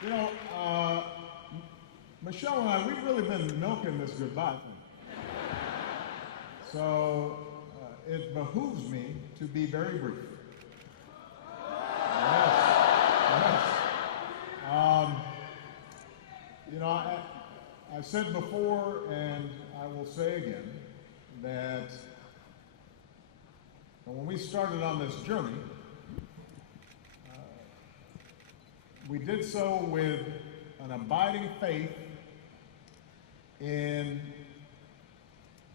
You know, Michelle and I, we've really been milking this goodbye thing. So it behooves me to be very brief. Yes, yes. You know, I said before, and I will say again, that when we started on this journey, we did so with an abiding faith in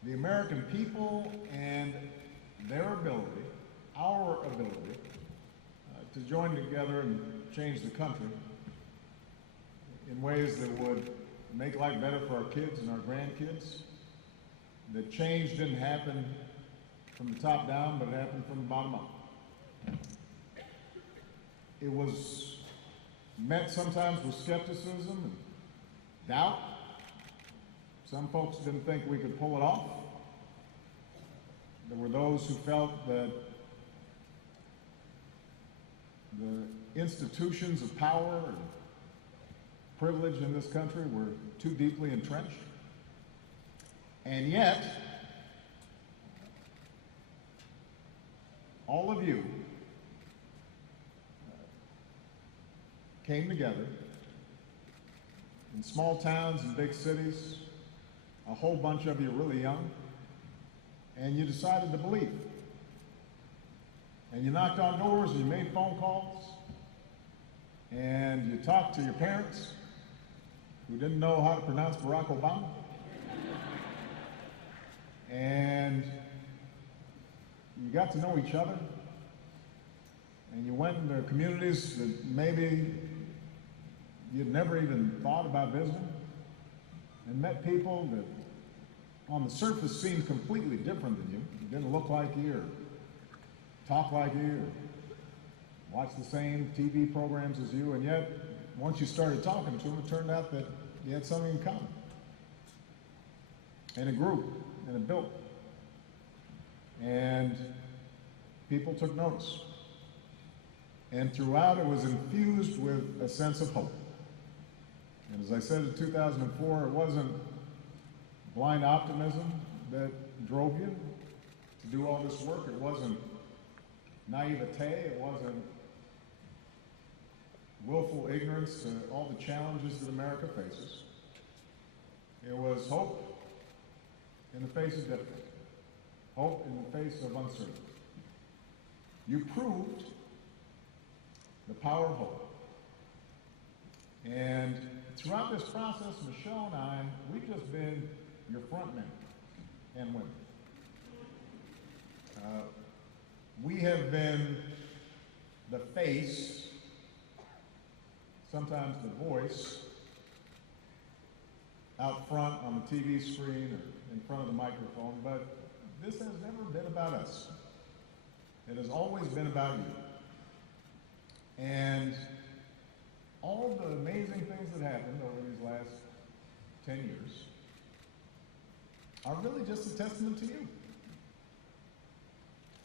the American people and their ability, our ability, to join together and change the country in ways that would make life better for our kids and our grandkids. That change didn't happen from the top down, but it happened from the bottom up. It was met sometimes with skepticism and doubt. Some folks didn't think we could pull it off. There were those who felt that the institutions of power and privilege in this country were too deeply entrenched. And yet, all of you came together in small towns and big cities, a whole bunch of you really young, and you decided to believe. And you knocked on doors and you made phone calls, and you talked to your parents who didn't know how to pronounce Barack Obama. And you got to know each other, and you went into communities that maybe you'd never even thought about visiting, and met people that on the surface seemed completely different than you. Didn't look like you, or talk like you, or watch the same TV programs as you, and yet, once you started talking to them, it turned out that you had something in common. And it grew, and it built. And people took notice. And throughout, it was infused with a sense of hope. And as I said in 2004, it wasn't blind optimism that drove you to do all this work. It wasn't naivete. It wasn't willful ignorance to all the challenges that America faces. It was hope in the face of difficulty. Hope in the face of uncertainty. You proved the power of hope. And throughout this process, Michelle and I, we've just been your front men and women. We have been the face, sometimes the voice, out front on the TV screen or in front of the microphone, but this has never been about us. It has always been about you. And all the amazing things that happened over these last 10 years are really just a testament to you.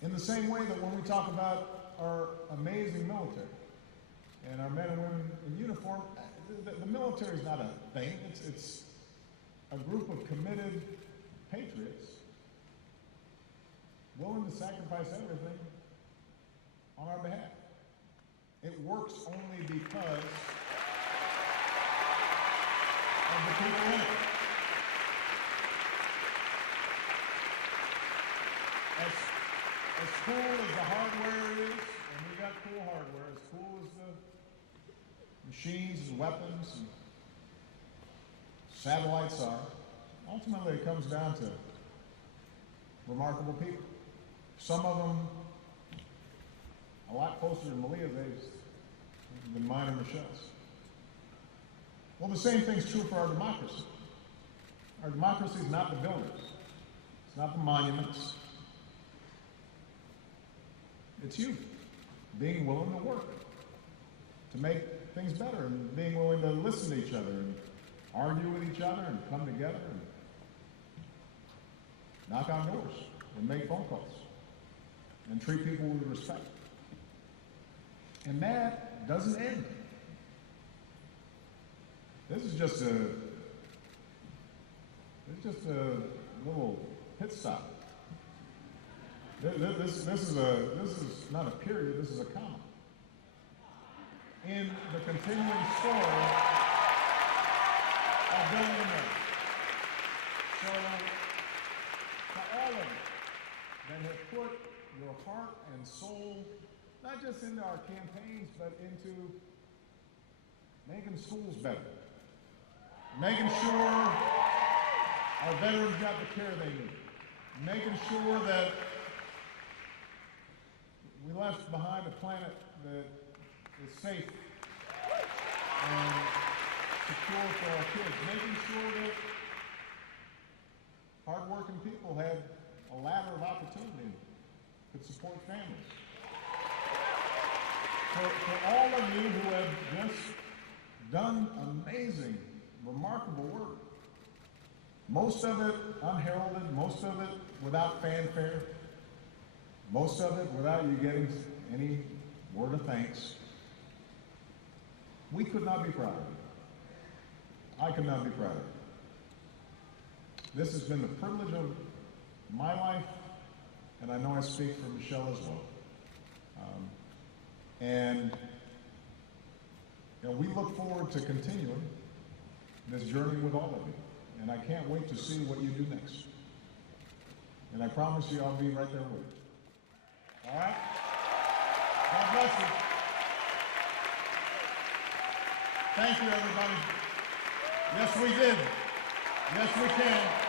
In the same way that when we talk about our amazing military and our men and women in uniform, the military is not a thing. It's a group of committed patriots willing to sacrifice everything on our behalf. It works only because of the people in it. As cool as the hardware is, and we got cool hardware, as cool as the machines and weapons and satellites are, ultimately it comes down to remarkable people. Some of them a lot closer to Malia's age than mine or Michelle's. Well, the same thing's true for our democracy. Our democracy is not the buildings. It's not the monuments. It's you being willing to work to make things better and being willing to listen to each other and argue with each other and come together and knock on doors and make phone calls and treat people with respect. And that doesn't end. This is just a little pit stop. This is not a period, this is a comma in the continuing story of building America. So, to all of you that have put your heart and soul, not just into our campaigns, but into making schools better, making sure our veterans got the care they need, making sure that we left behind a planet that is safe and secure for our kids, making sure that hardworking people had a ladder of opportunity, could support families. For all of you who have just done amazing, remarkable work, most of it unheralded, most of it without fanfare, most of it without you getting any word of thanks, we could not be prouder. I could not be prouder. This has been the privilege of my life, and I know I speak for Michelle as well. And we look forward to continuing this journey with all of you. And I can't wait to see what you do next. And I promise you I'll be right there with you. All right? God bless you. Thank you, everybody. Yes, we did. Yes, we can.